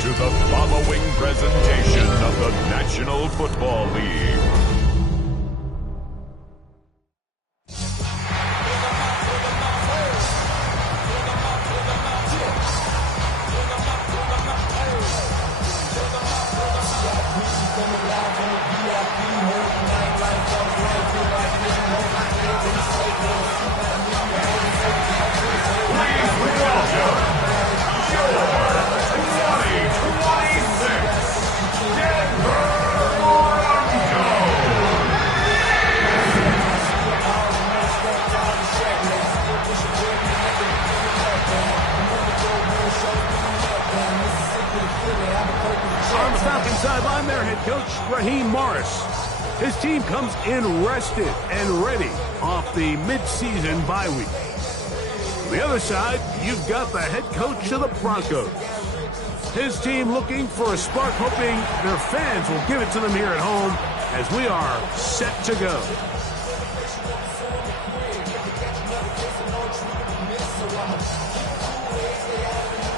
to the following presentation of the National Football League. Sideline there, head coach Raheem Morris. His team comes in rested and ready off the mid-season bye week. On the other side, you've got the head coach of the Broncos. His team looking for a spark, hoping their fans will give it to them here at home as we are set to go.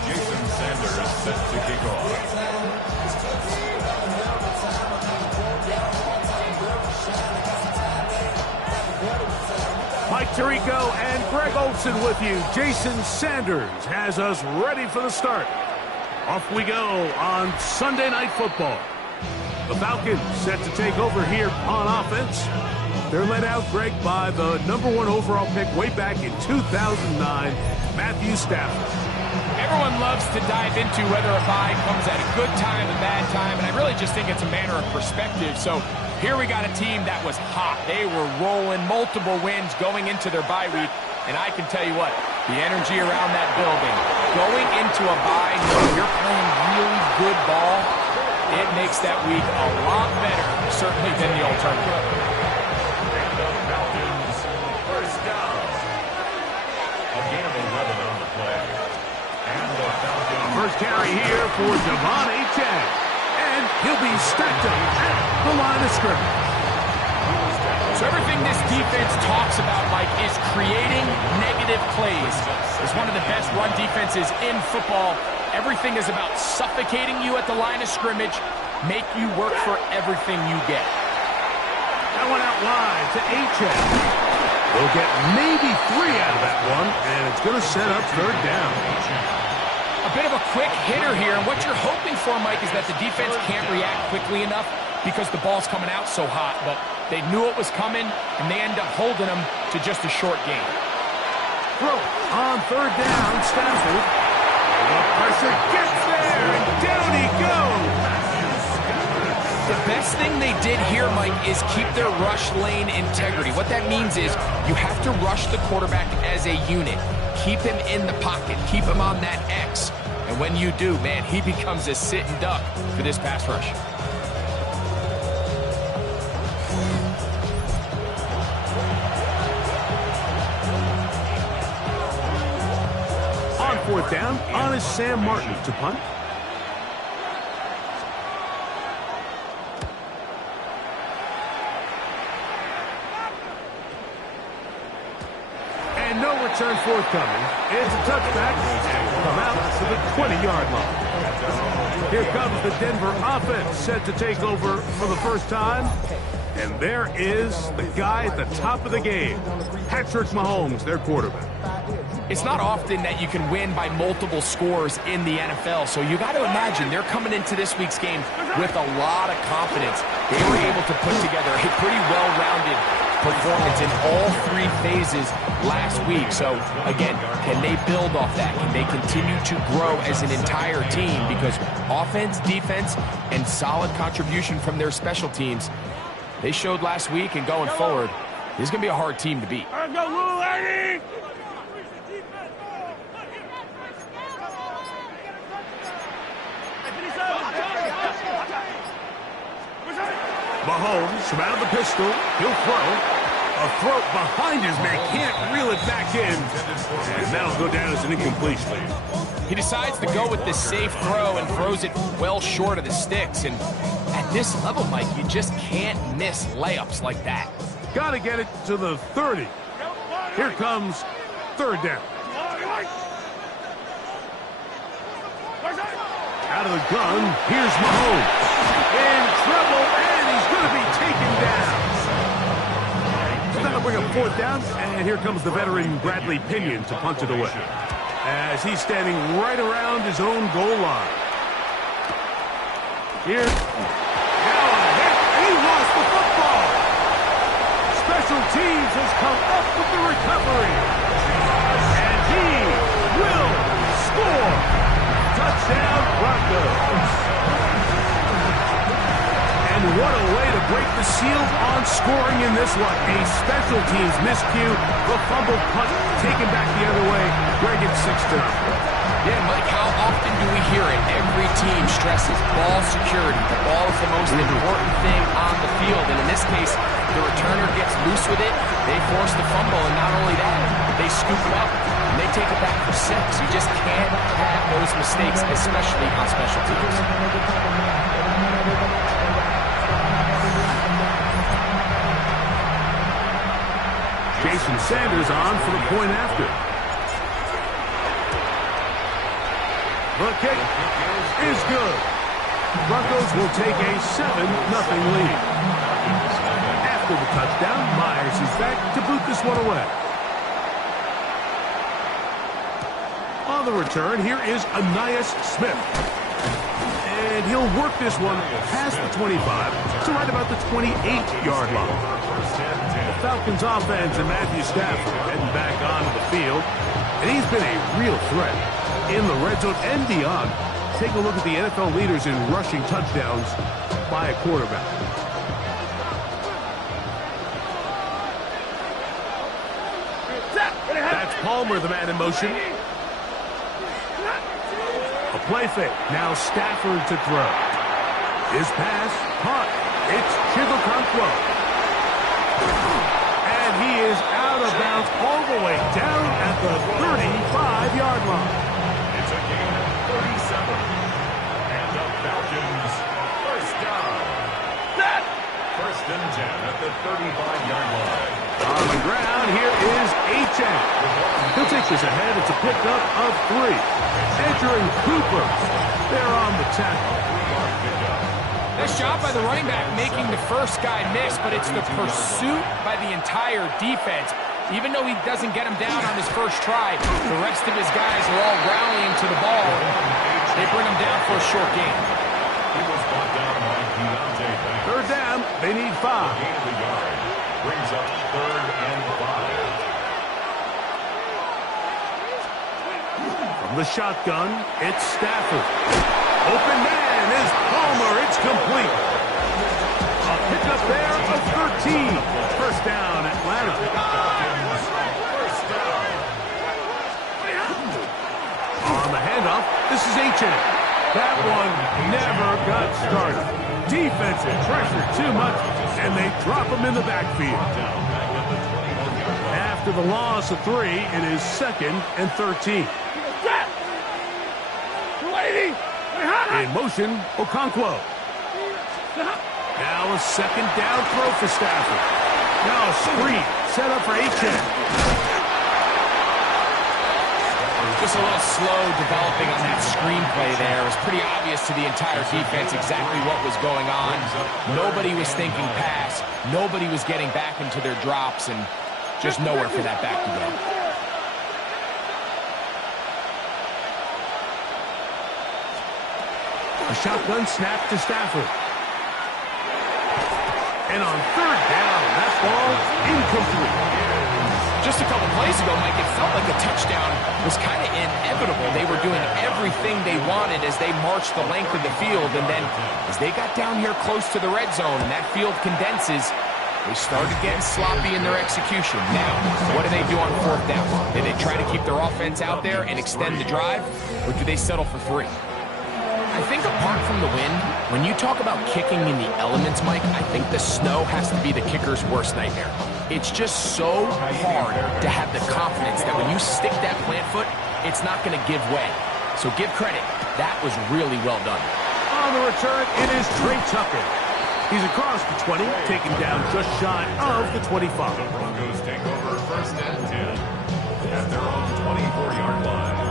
Jason Sanders set to kick off. Mike Tirico and Greg Olson with you. Jason Sanders has us ready for the start. Off we go on Sunday Night Football. The Falcons set to take over here on offense. They're led out, Greg, by the #1 overall pick way back in 2009, Matthew Stafford. Everyone loves to dive into whether a bye comes at a good time, a bad time, and I really just think it's a matter of perspective. So here we got a team that was hot. They were rolling, multiple wins going into their bye week, and I can tell you what, the energy around that building, going into a bye, knowing you're playing really good ball, it makes that week a lot better, certainly than the alternative. First down. A gain of 11 on the play. And the Falcons. First carry here for Devon Achane. And he'll be stacked up at the line of scrimmage. So everything this defense talks about, Mike, is creating negative plays. It's one of the best run defenses in football. Everything is about suffocating you at the line of scrimmage, make you work for everything you get. That one out wide to Achane. They'll get maybe 3 out of that one, and it's going to set up third down. A bit of a quick hitter here, and what you're hoping for, Mike, is that the defense can't react quickly enough because the ball's coming out so hot, but they knew it was coming, and they end up holding them to just a short gain. Throw on third down, Stafford. The pressure gets there, and down he goes. The best thing they did here, Mike, is keep their rush lane integrity. What that means is you have to rush the quarterback as a unit. Keep him in the pocket. Keep him on that X. And when you do, man, he becomes a sitting duck for this pass rush. On fourth down, on is Sam Martin to punt. And no return forthcoming. It's a touchback and come out to the 20-yard line. Here comes the Denver offense set to take over for the first time. And there is the guy at the top of the game, Patrick Mahomes, their quarterback. It's not often that you can win by multiple scores in the NFL, so you got to imagine they're coming into this week's game with a lot of confidence. They were able to put together a pretty well-rounded performance in all 3 phases last week. So, again, can they build off that? Can they continue to grow as an entire team? Because offense, defense, and solid contribution from their special teams, they showed last week, and going forward, this is going to be a hard team to beat. Mahomes from out of the pistol. He'll throw. A throw behind his man. Can't reel it back in. And that'll go down as an incompletion. He decides to go with the safe throw and throws it well short of the sticks. And at this level, Mike, you just can't miss layups like that. Got to get it to the 30. Here comes third down. Out of the gun, here's Mahomes. In trouble, and he's going to be taken down. That'll bring up fourth down, and here comes the veteran Bradley Pinion to punt it away, as he's standing right around his own goal line. Here, now a hit, and he lost the football. Special teams has come up with the recovery, and he will score. Touchdown, Broncos. And what a way to break the seal on scoring in this one. A special teams miscue, the fumbled punt taken back the other way. Greg, it's 6-0. Yeah, Mike, how often do we hear it? Every team stresses ball security. The ball is the most important thing on the field. And in this case, the returner gets loose with it. They force the fumble, and not only that, they scoop it up, and they take it back for 6. You just can't have those mistakes, especially on special teams. Jason Sanders on for the point after. The kick is good. Broncos will take a 7-0 lead. After the touchdown, Myers is back to boot this one away. On the return, here is Ainias Smith. And he'll work this one past the 25 to right about the 28-yard line. The Falcons offense and Matthew Stafford heading back onto the field. And he's been a real threat in the red zone and beyond. Take a look at the NFL leaders in rushing touchdowns by a quarterback. That's Palmer, the man in motion. A play fake. Now Stafford to throw. His pass, caught. It's Chigokonkwo. And he is out of bounds all the way down at the 35-yard line. It's a gain of 37. And the Falcons first down. First and 10 at the 35-yard line. On the ground, here is H.M. He'll take this ahead. It's a pickup of 3. Entering Cooper. They're on the tackle. Nice job by the running back making the first guy miss, but it's the pursuit by the entire defense. Even though he doesn't get him down on his first try, the rest of his guys are all rallying to the ball. They bring him down for a short gain. He was brought down by Deontay Banks. Third down, they need 5. Gain of the yard. Brings up 3rd and 5. From the shotgun, it's Stafford. Open man is Palmer. It's complete. A pickup there of 13. First down, Atlanta. First down. On the handoff, this is H.M. That one never got started. Defensive pressure too much, and they drop him in the backfield. After the loss of 3, it is 2nd and 13. In motion, Okonkwo. Now a 2nd down throw for Stafford. Now a screen set up for H.M. Just a little slow developing on that screenplay there. It was pretty obvious to the entire defense exactly what was going on. Nobody was thinking pass. Nobody was getting back into their drops, and just nowhere for that back to go. A shotgun snap to Stafford. And on 3rd down, that ball incomplete. Just a couple plays ago, Mike, it felt like a touchdown was kind of inevitable. They were doing everything they wanted as they marched the length of the field, and then as they got down here close to the red zone and that field condenses, they started getting sloppy in their execution. Now, what do they do on 4th down? Do they try to keep their offense out there and extend the drive, or do they settle for 3? I think apart from the wind, when you talk about kicking in the elements, Mike, I think the snow has to be the kicker's worst nightmare. It's just so hard to have the confidence that when you stick that plant foot, it's not going to give way. So give credit. That was really well done. On the return, it is Trey Tucker. He's across the 20, taken down just shy of the 25. The Broncos take over 1st and 10 at their own 24-yard line.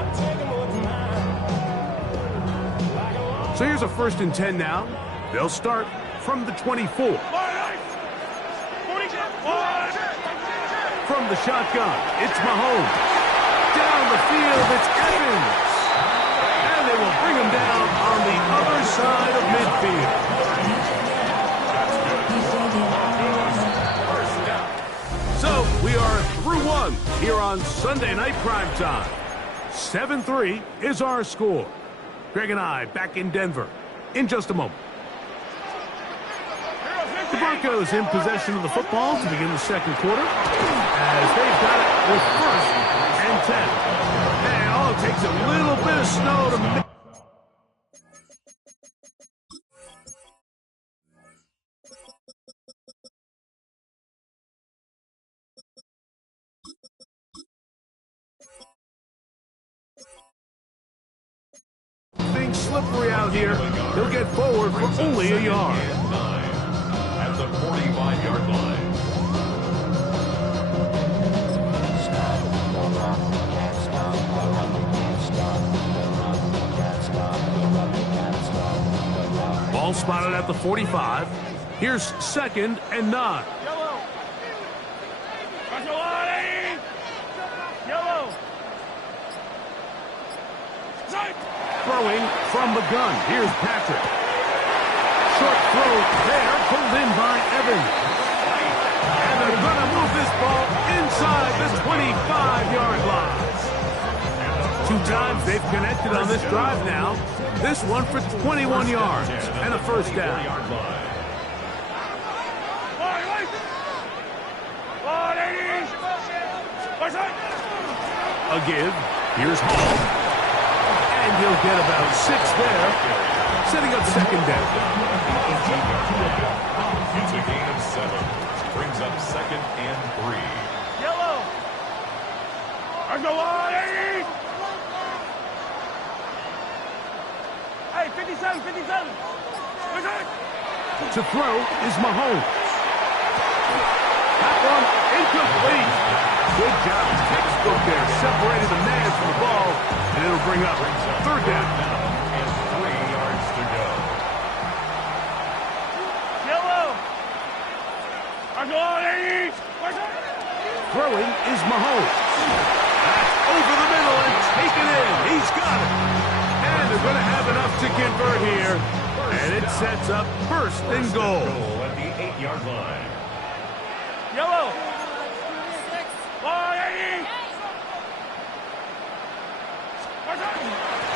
So here's a 1st and 10 now. They'll start from the 24. From the shotgun, it's Mahomes. Down the field, it's Evans. And they will bring him down on the other side of midfield. So we are through one here on Sunday Night Primetime. 7-3 is our score. Greg and I back in Denver in just a moment. The Broncos in possession of the football to begin the second quarter as they've got it with 1st and 10. And all it takes a little bit of snow to make things slippery out here. He'll get forward for only a yard. At the 45-yard line. Ball spotted at the 45. Here's 2nd and 9. Throwing from the gun. Here's Patrick. Short throw there, pulled in by Evans. And they're going to move this ball inside the 25-yard line. 2 times they've connected on this drive now. This one for 21 yards and a 1st down. A give. Here's Hall. And he'll get about 6 there, setting up 2nd down. It's a gain of 7. Brings up 2nd and 3. Yellow. Hey, 57, 57. To throw is Mahomes. That one incomplete. Good job. Textbook there. Separated the man from the ball. And it'll bring up 3rd down. And 3 yards to go. Yellow. Throwing is Mahomes. That's over the middle and taken in. He's got it. And they're going to have enough to convert here. And it sets up 1st and goal. At the 8-yard line. Yellow.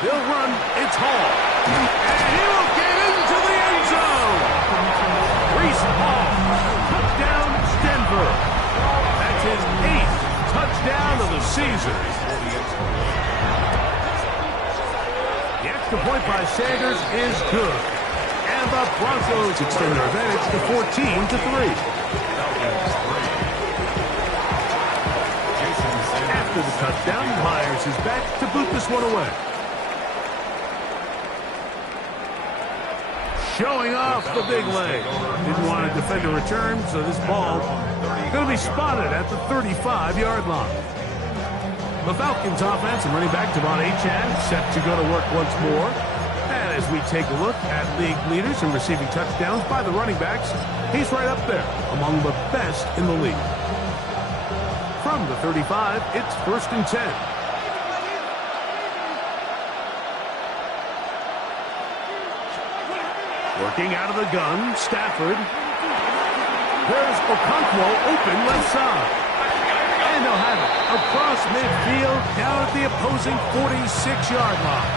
They'll run. It's Hall. And he will get into the end zone. Reese Hall. Touchdown, Denver. That's his 8th touchdown of the season. The extra point by Sanders is good. And the Broncos extend their advantage to 14-3. After the touchdown, Myers is back to boot this one away. Showing off the big leg. Didn't want to defend a return, so this ball going to be spotted at the 35-yard line. The Falcons offense and running back Devon Achane set to go to work once more. And as we take a look at league leaders in receiving touchdowns by the running backs, he's right up there among the best in the league. From the 35, it's 1st and 10. Working out of the gun, Stafford. There's Okonkwo open left side. And they'll have it across midfield down at the opposing 46-yard line.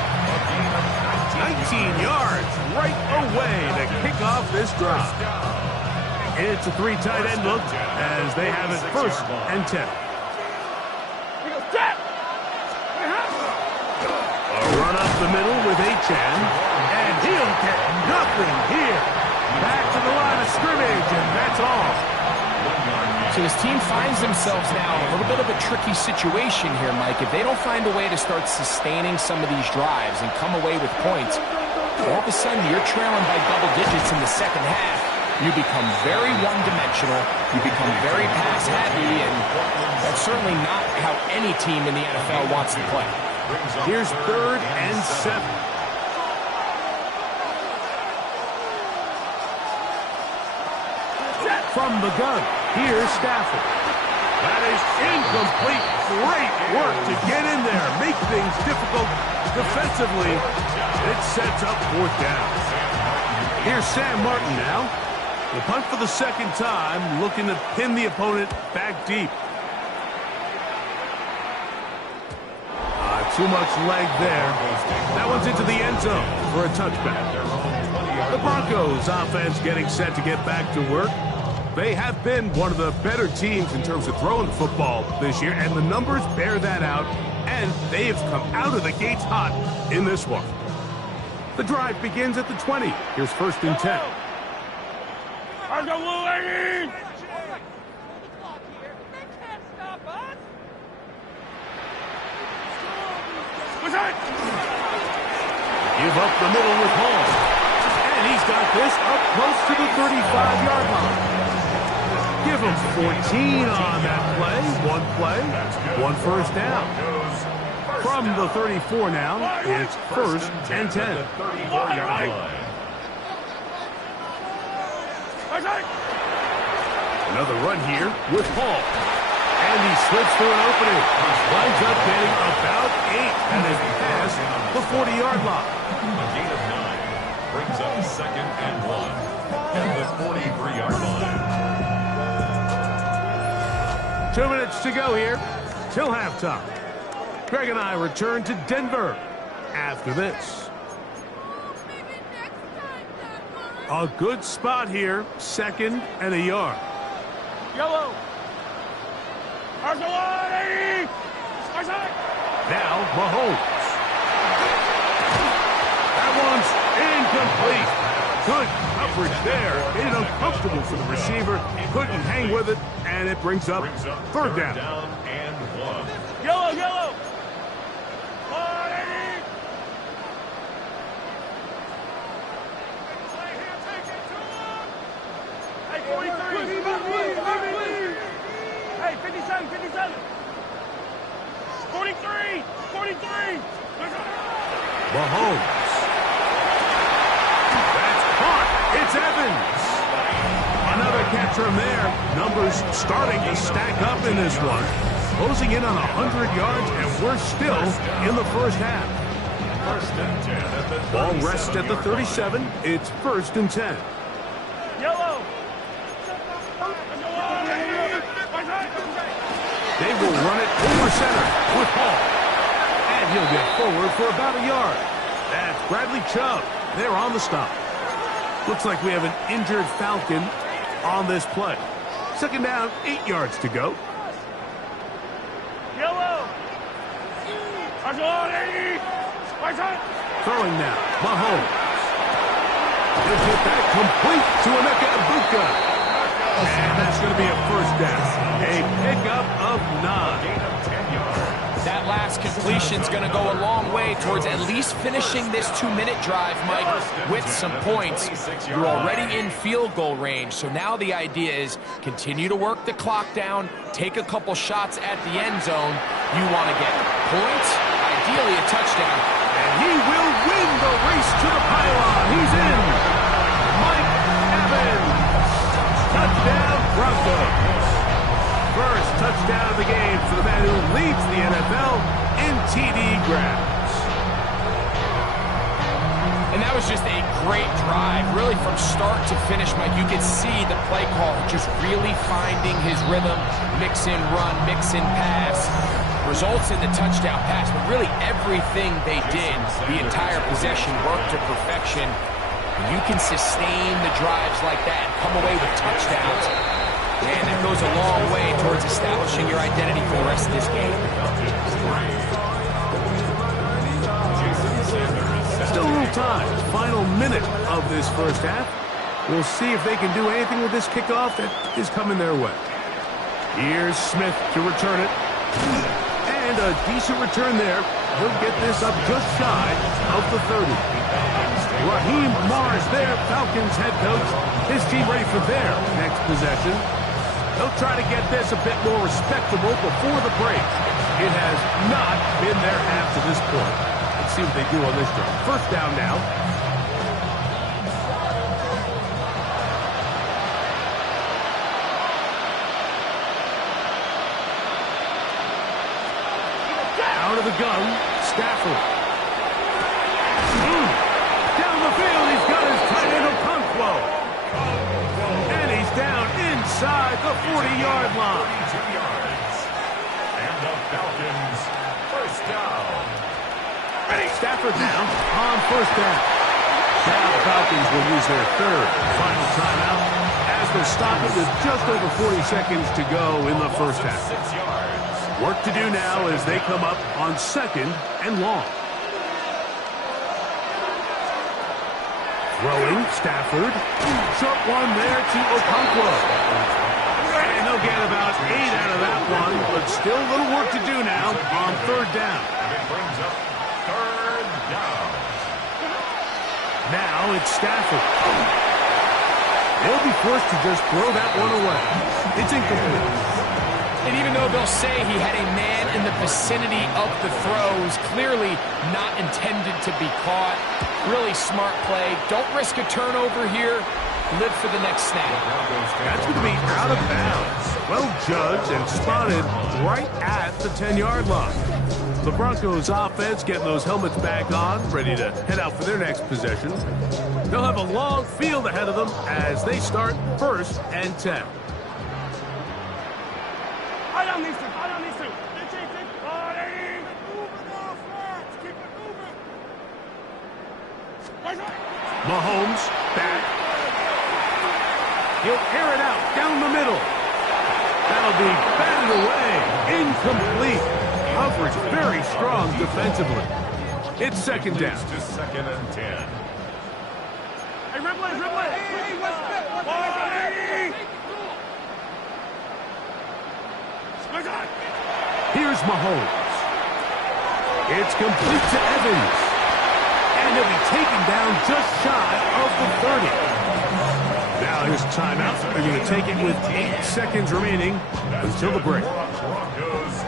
19 yards right away to kick off this drive. It's a 3 tight end look as they have it 1st and 10. A run up the middle with Achane, and he'll get nothing here. Back to the line of scrimmage, and that's all. So his team finds themselves now in a little bit of a tricky situation here, Mike. If they don't find a way to start sustaining some of these drives and come away with points, all of a sudden you're trailing by double digits in the second half. You become very one-dimensional, you become very pass-happy, and that's certainly not how any team in the NFL wants to play. Here's 3rd and 7. from the gun. Here's Stafford. That is incomplete. Great work to get in there, make things difficult defensively. It sets up fourth down. Here's Sam Martin now. The punt for the second time, looking to pin the opponent back deep. Too much leg there. That one's into the end zone for a touchback. The Broncos offense getting set to get back to work. They have been one of the better teams in terms of throwing the football this year, and the numbers bear that out, and they have come out of the gates hot in this one. The drive begins at the 20. Here's 1st and 10. Give up the middle with Hall. And he's got this up close to the 35-yard line. Give him 14 on that play. One first down. From the 34 now, it's 1st and 10. Another run here with Hall. And he slips through an opening. Winds up getting about 8 and is past the 40-yard line. A gain of 9 brings up 2nd and 1 at the 43-yard line. 2 minutes to go here till halftime. Greg and I return to Denver after this. A good spot here, 2nd and a yard. Yellow. Now Mahomes. That one's incomplete. Good coverage there. Made it uncomfortable for the receiver. Couldn't hang with it, and it brings up 3rd down. And 1. Yellow, yellow. Hey, 43. Hey, 57, 57. 43, 43. Mahomes. That's caught. It's Evans. Another catch from there. Numbers starting to stack up in this one. Closing in on 100 yards, and we're still in the first half. 1st and 10 at the 37. Ball rests at the 37. It's 1st and 10. Yellow. They will run it over center with Hall. And he'll get forward for about a yard. That's Bradley Chubb. They're on the stop. Looks like we have an injured Falcon on this play. 2nd down, 8 yards to go. Yellow. Throwing now, Mahomes. He'll get that complete to Emeka Egbuka. And that's going to be a 1st down. A pickup of 9. Gain of 10 yards. That last completion's going to go a long way towards at least finishing this 2-minute drive, Mike, with some points. You're already in field goal range, so now the idea is continue to work the clock down, take a couple shots at the end zone. You want to get points, ideally a touchdown. And he will win the race to the pylon. He's in. Mike Evans. Touchdown, Broncos. First touchdown of the game for the man who leads the NFL in TD grabs. And that was just a great drive, really from start to finish, Mike. You could see the play call just really finding his rhythm, mix in run, mix in pass. Results in the touchdown pass, but really everything they did, the entire possession worked to perfection. And you can sustain the drives like that, come away with touchdowns. And it goes a long way towards establishing your identity for the rest of this game. Still a little time. Final minute of this first half. We'll see if they can do anything with this kickoff that is coming their way. Here's Smith to return it. And a decent return there. He'll get this up just shy of the 30. Raheem Morris there, Falcons head coach. His team ready for their next possession. They'll try to get this a bit more respectable before the break. It has not been their half to this point. Let's see what they do on this drive. 1st down now. the gun, Stafford. Down the field, he's got his tight end Okonkwo. And he's down inside the 40-yard line. 42 yards. And the Falcons, first down. Stafford now on first down. Now the Falcons will use their third final timeout as they stop it with just over 40 seconds to go in the first half. 6 yards. Work to do now as they come up on second and long. Throwing, Stafford. Short one there to Okonkwo. And they'll get about 8 out of that one, but still a little work to do now on third down. And it brings up third down. Now it's Stafford. They'll be forced to just throw that one away. It's incomplete. And even though they'll say he had a man in the vicinity of the throws, clearly not intended to be caught. Really smart play. Don't risk a turnover here. Live for the next snap. That's going to be out of bounds. Well judged and spotted right at the 10-yard line. The Broncos offense getting those helmets back on, ready to head out for their next possession. They'll have a long field ahead of them as they start first and 10. I don't need to. Mahomes back. He'll air it out down the middle. That'll be batted away. Incomplete. Coverage very strong defensively. It's second down. To second and 10. Hey, Ripley. Hey, what's that? Here's Mahomes. It's complete to Evans. And he'll be taken down just shy of the 30. Now his timeout. They're going to take it with 8 seconds remaining until the break.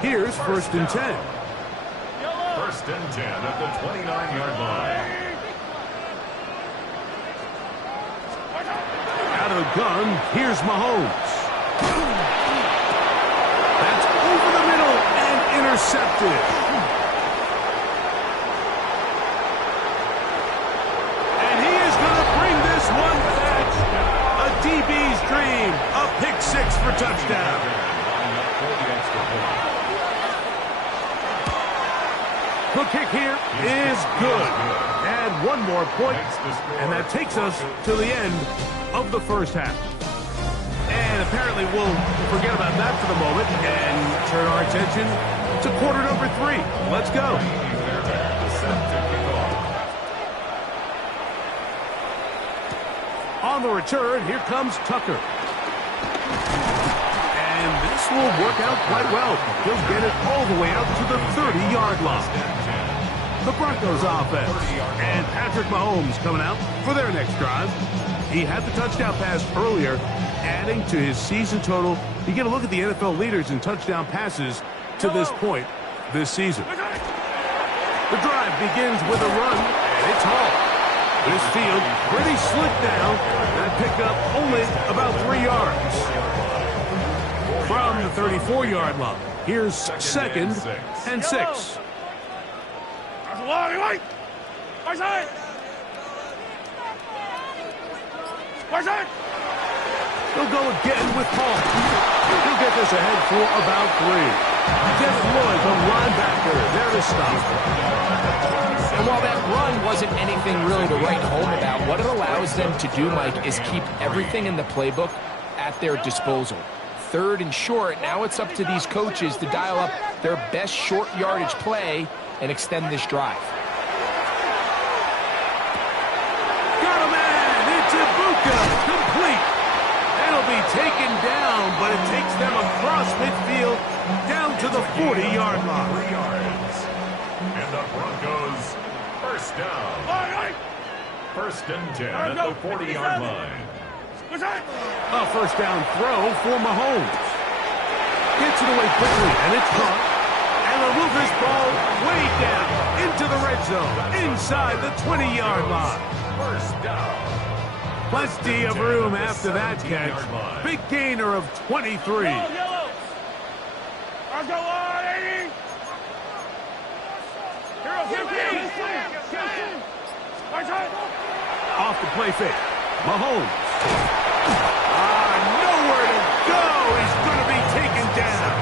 Here's first and 10. First and 10 at the 29-yard line. Out of the gun, here's Mahomes. That's over the middle and intercepted. And he is going to bring this one back. A DB's dream. A pick six for touchdown. The kick here is good. And one more point, and that takes us to the end of the first half. And apparently we'll forget about that for the moment and turn our attention to quarter number 3. Let's go. On the return, here comes Tucker. And this will work out quite well. He'll get it all the way out to the 30-yard line. The Broncos offense. And Patrick Mahomes coming out for their next drive. He had the touchdown pass earlier, adding to his season total. You get a look at the NFL leaders in touchdown passes to this point this season. The drive begins with a run, and it's Hall. This field pretty slick down. That picked up only about 3 yards. From the 34-yard line, here's second and 6. They'll go again with Hall. He'll get this ahead for about 3. Jeff Lloyd, the linebacker, there to stop. And while that run wasn't anything really to write home about, what it allows them to do, Mike, is keep everything in the playbook at their disposal. Third and short, now it's up to these coaches to dial up their best short yardage play and extend this drive. Got a man, it's Ibuka, complete. That'll be taken down, but it takes them across midfield down to the 40-yard line. 3 yards. And the Broncos, first down. First and 10 at the 40-yard line. A first down throw for Mahomes. Gets it away quickly, and it's caught. And they'll move this ball way down into the red zone, inside the 20-yard line. First down. Plenty of room after that catch. Big gainer of 23. Off the play fake. Mahomes. Nowhere to go. He's going to be taken down.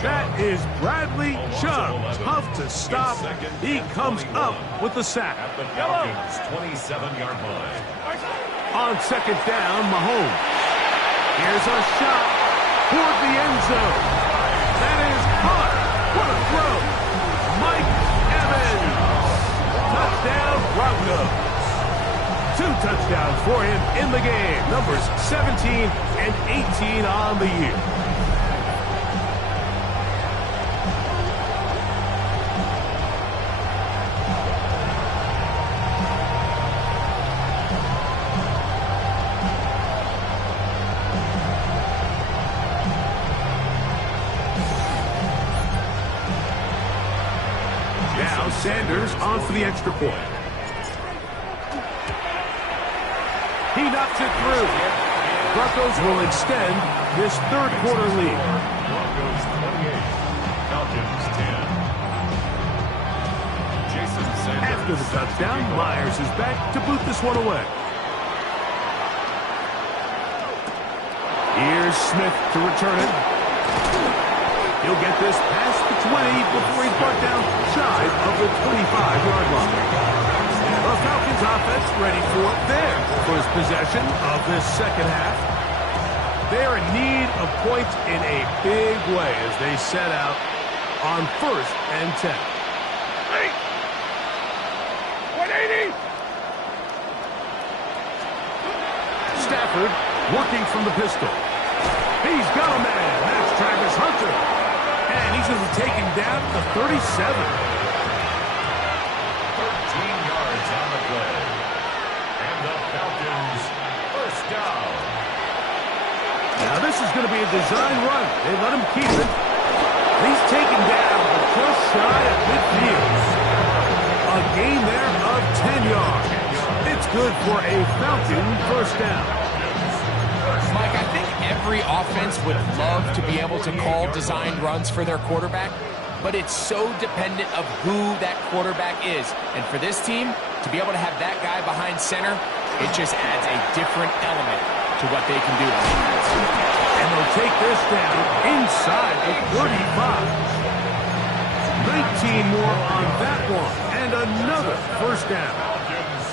That is Bradley Chubb. Tough to stop. He comes up with the sack. At the Falcons' 27-yard line. On second down, Mahomes. Here's a shot toward the end zone. That is caught. What a throw. Mike Evans. Touchdown, Broncos. 2 touchdowns for him in the game. Numbers 17 and 18 on the year. Now Sanders on for the extra point. He knocks it through. Broncos will extend this third quarter lead. Broncos 28, Falcons 10. Jason Sanders. After the touchdown, Myers is back to boot this one away. Here's Smith to return it. He'll get this past the 20 before he's brought down shy of the 25-yard line. The Falcons offense ready for their first possession of this second half. They're in need of points in a big way as they set out on 1st and 10. 180! Stafford working from the pistol. He's got a man. That's Travis Hunter. And he's going to be taken down to the 37. 13 yards on the play. And the Falcons first down. Now this is going to be a design run. They let him keep it. He's taken down but just shy of midfield. A gain there of 10 yards. It's good for a Falcon first down. Mike, I think every offense would love to be able to call designed runs for their quarterback, but it's so dependent of who that quarterback is. And for this team, to be able to have that guy behind center, it just adds a different element to what they can do on defense. And they'll take this down inside the 35. 19 more on that one. And another first down. Falcons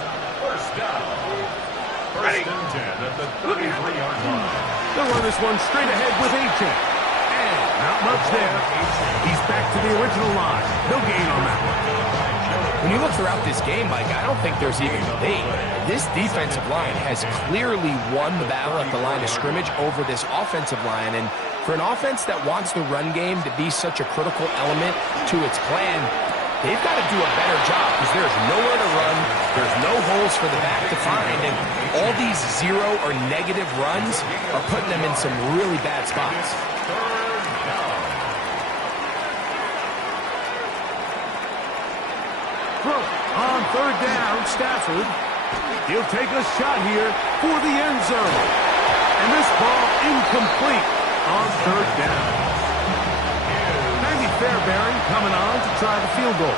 first down. First and 10 at the 33-yard line. They'll run this one straight ahead with A-Chain. And not much there. He's back to the original line. No gain on that one. When you look throughout this game, Mike, I don't think there's even debate. This defensive line has clearly won the battle at the line of scrimmage over this offensive line. And for an offense that wants the run game to be such a critical element to its plan, they've got to do a better job because there's nowhere to run. There's no holes for the back to find. And all these zero or negative runs are putting them in some really bad spots. On third down, Stafford. He'll take a shot here for the end zone. And this ball incomplete on third down. Andy Fairbairn coming on to try the field goal.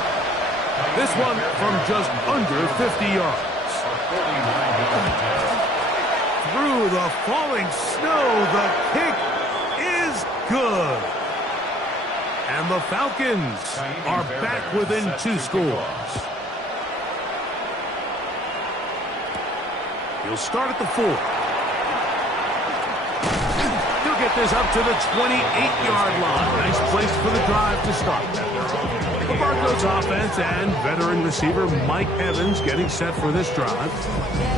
This one from just under 50 yards. Through the falling snow, the kick is good. And the Falcons are back within 2 scores. He'll start at the 4. He'll get this up to the 28-yard line. Nice place for the drive to start. The Broncos offense and veteran receiver Mike Evans getting set for this drive.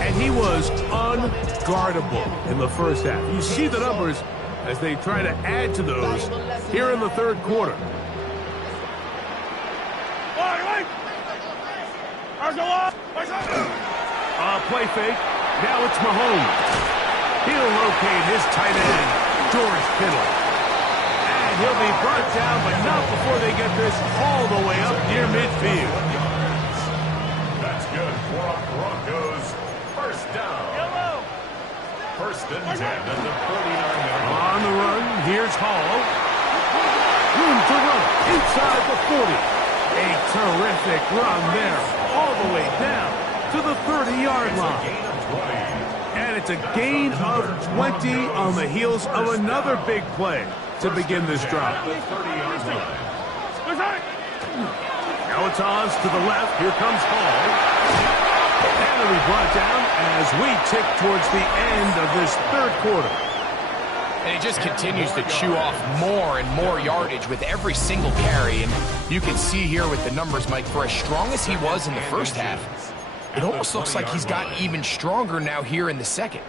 And he was unguardable in the first half. You see the numbers as they try to add to those here in the third quarter. Play fake. Now it's Mahomes. He'll locate his tight end, George Kittle. And he'll be brought down, but not before they get this all the way up near midfield. That's good for a Broncos first down. First and 10 at the 49-yard line. On the run, here's Hall. Room to run inside the 40. A terrific run there, all the way down to the 30-yard line. And it's a gain of 20 on the heels of another big play to begin this drive. Now it's Oz to the left. Here comes Hall. And it'll be brought down as we tick towards the end of this third quarter. And he just continues to chew off more and more yardage with every single carry. And you can see here with the numbers, Mike, for as strong as he was in the first half, it almost looks like he's gotten even stronger now here in the second.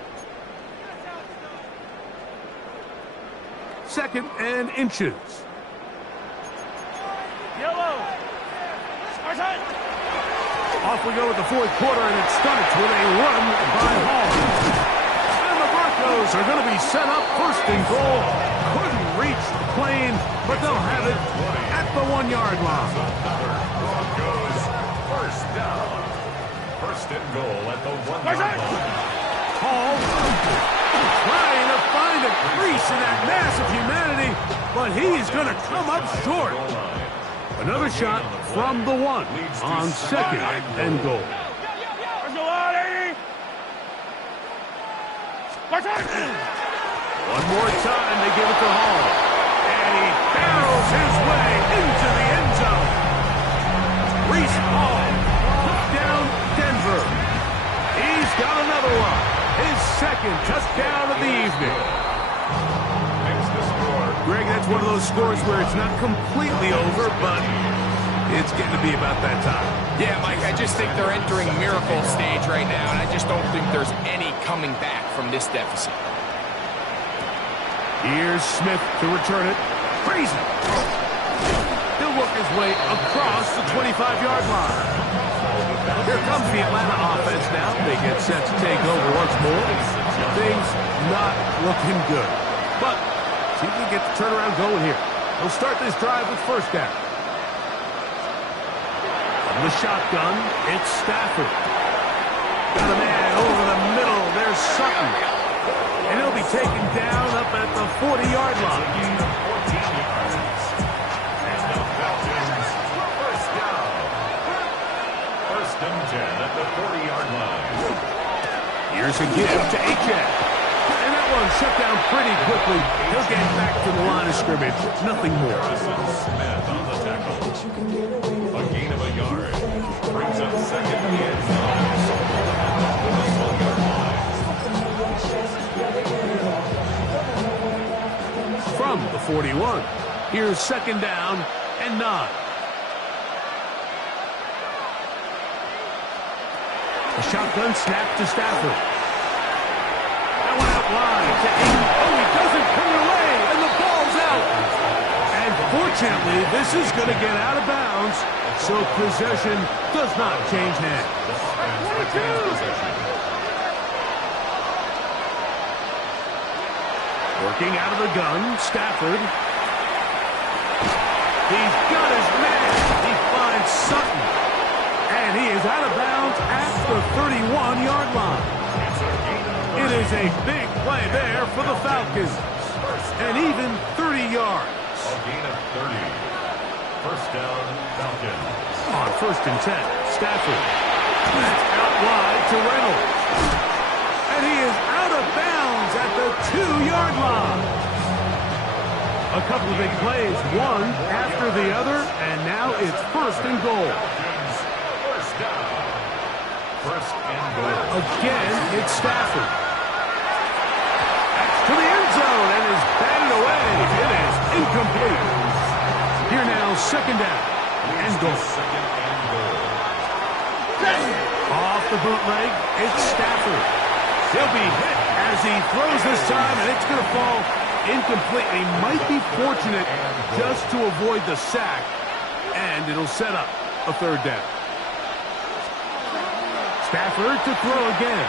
Second and inches. Yellow. Off we go with the fourth quarter, and it starts with a run by Hall. And the Broncos are going to be set up first and goal. Couldn't reach the plane, but they'll have it at the 1-yard line. Broncos first down. First and goal at the 1-yard line. Hall trying to find a crease in that mass of humanity, but he's going to come up short. Another shot from the 1 on second and goal. Let's go out, 80. One more time, they give it to Hall. And he barrels his way into the end zone. Reese Hall took down Denver. He's got another one. His second touchdown of the evening. Greg, that's one of those scores where it's not completely over, but it's getting to be about that time. Yeah, Mike, I just think they're entering miracle stage right now, and I just don't think there's any coming back from this deficit. Here's Smith to return it. Crazy. He'll work his way across the 25-yard line. Here comes the Atlanta offense now. They get set to take over once more. Things not looking good. But see if we get the turnaround going here. We'll start this drive with first down. From the shotgun, it's Stafford. Got a man over the middle. There's Sutton. And he'll be taken down up at the 40-yard line. And the Falcons first down. First and 10 at the 40-yard line. Here's a give to Achane. And that one shut down pretty quickly. He'll get back to the line of scrimmage. Nothing more. Smith on the tackle. A gain of a yard. Brings up second in the end zone. With the 12-yard line. From the 41, here's second down and 9. A shotgun snap to Stafford. That one out wide to Aiden. Oh, he doesn't put it away, and the ball's out. And fortunately, this is going to get out of bounds, so possession does not change hands. Working out of the gun, Stafford. He's got his man. He finds Sutton. And he is out of bounds at the 31-yard line. It is a big play there for the Falcons. And even 30 yards. A gain of 30. First down, Falcons. On first and 10, Stafford. That's out wide to Reynolds. And he is out of bounds at the 2-yard line. A couple of big plays, one after the other, and now it's first and goal. First down. First and goal. Again, it's Stafford. That's to the end zone and is batted away. It is incomplete. Here now, second down and goal. Second and goal. Off the bootleg, it's Stafford. He'll be hit as he throws this time, and it's going to fall incomplete. He might be fortunate just to avoid the sack, and it'll set up a third down. Stafford to throw again.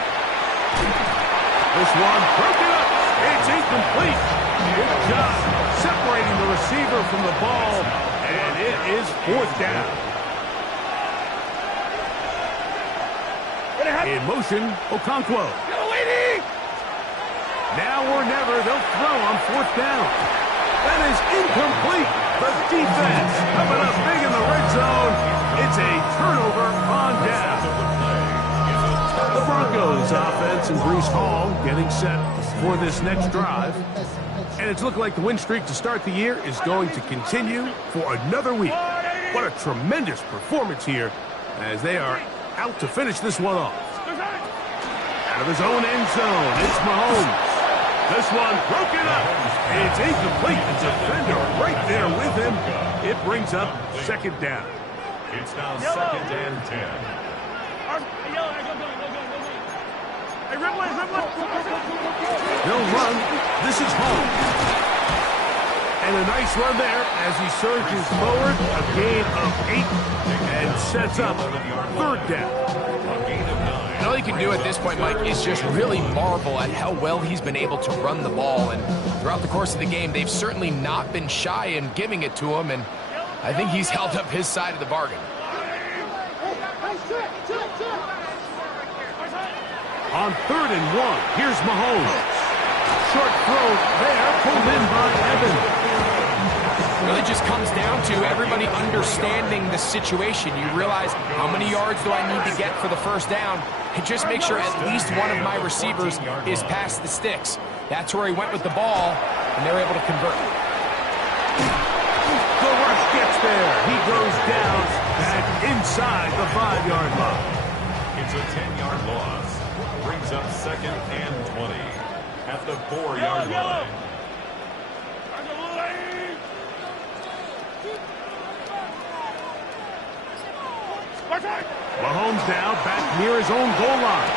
This one broken up. It's incomplete. Good job separating the receiver from the ball, and it is fourth down. In motion, Okonkwo. Now or never, they'll throw on fourth down. That is incomplete. The defense coming up big in the red zone. It's a turnover on down. The Broncos offense and Breece Hall getting set for this next drive. And it's looking like the win streak to start the year is going to continue for another week. What a tremendous performance here as they are out to finish this one off. Out of his own end zone, it's Mahomes. This one broken up. It's incomplete. The defender right there with him. It brings up second down. It's now second and 10. They'll run. This is home. And a nice run there as he surges forward. A gain of 8 and sets up third down. And all you can do at this point, Mike, is just really marvel at how well he's been able to run the ball. And throughout the course of the game, they've certainly not been shy in giving it to him. And I think he's held up his side of the bargain. On 3rd and 1, here's Mahomes. Short throw there, pulled in by Evans. Really just comes down to everybody understanding the situation. You realize, how many yards do I need to get for the first down? And just make sure at least one of my receivers is past the sticks. That's where he went with the ball, and they're able to convert. The rush gets there. He goes down back inside the 5-yard line. It's a 10-yard loss. Brings up second and 20 at the 4-yard line. Mahomes now back near his own goal line.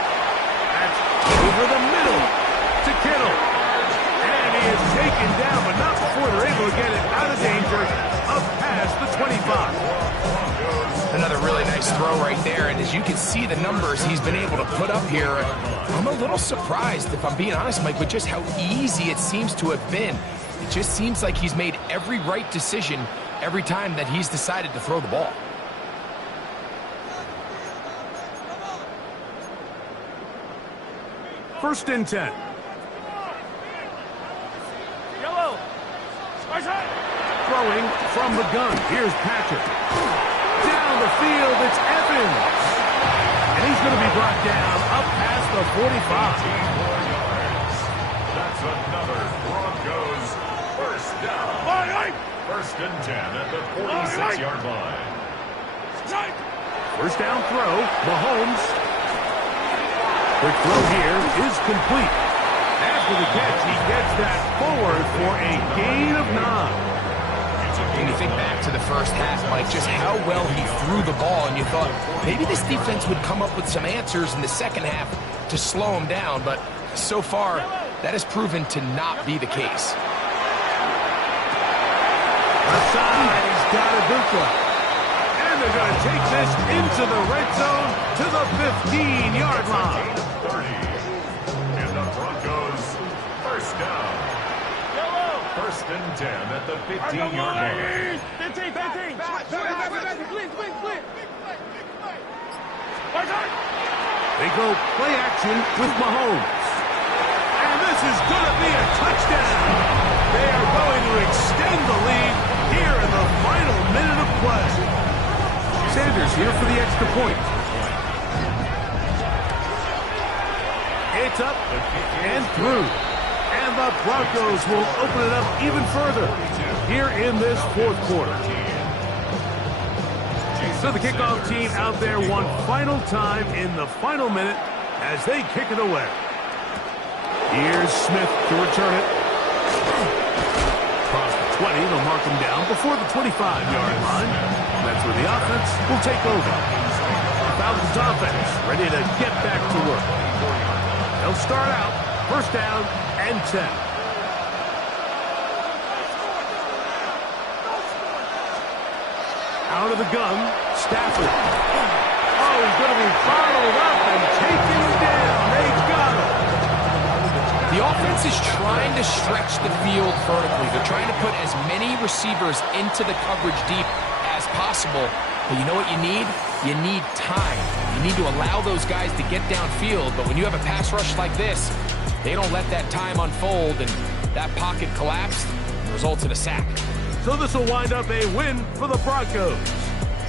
That's over the middle to Kittle. And he is taken down, but not before they're able to get it out of danger up past the 25. Another really nice throw right there, and as you can see the numbers he's been able to put up here, I'm a little surprised, if I'm being honest, Mike, with just how easy it seems to have been. It just seems like he's made every right decision every time that he's decided to throw the ball. First and 10. Throwing from the gun. Here's Patrick. Down the field, it's Evans. And he's going to be brought down up past the 45. That's another Broncos first down. First and 10 at the 46-yard line. First down throw, Mahomes. Quick throw here is complete. After the catch, he gets that forward for a gain of 9. When you think back to the first half, Mike, just how well he threw the ball, and you thought maybe this defense would come up with some answers in the second half to slow him down, but so far, that has proven to not be the case. Left side, he's got Aduka. And they're going to take this into the red zone to the 15-yard line. 30. And the Broncos first down. First and 10 at the 15-yard line. 15. They go play action with Mahomes. And this is going to be a touchdown. They are going to extend the lead here in the final minute of play. Sanders here for the extra point. It's up and through. And the Broncos will open it up even further here in this fourth quarter. So the kickoff team out there one final time in the final minute as they kick it away. Here's Smith to return it. Across the 20, they'll mark him down before the 25-yard line. That's where the offense will take over. Falcons offense ready to get back to work. They'll start out first down and 10. Out of the gun, Stafford. Oh, he's going to be followed up and taken down. They got him. The offense is trying to stretch the field vertically. They're trying to put as many receivers into the coverage deep as possible. But you know what you need? You need time. You need to allow those guys to get downfield. But when you have a pass rush like this, they don't let that time unfold, and that pocket collapsed and results in a sack. So this will wind up a win for the Broncos.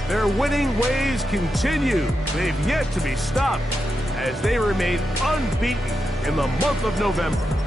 Their winning ways continue. They've yet to be stopped as they remain unbeaten in the month of November.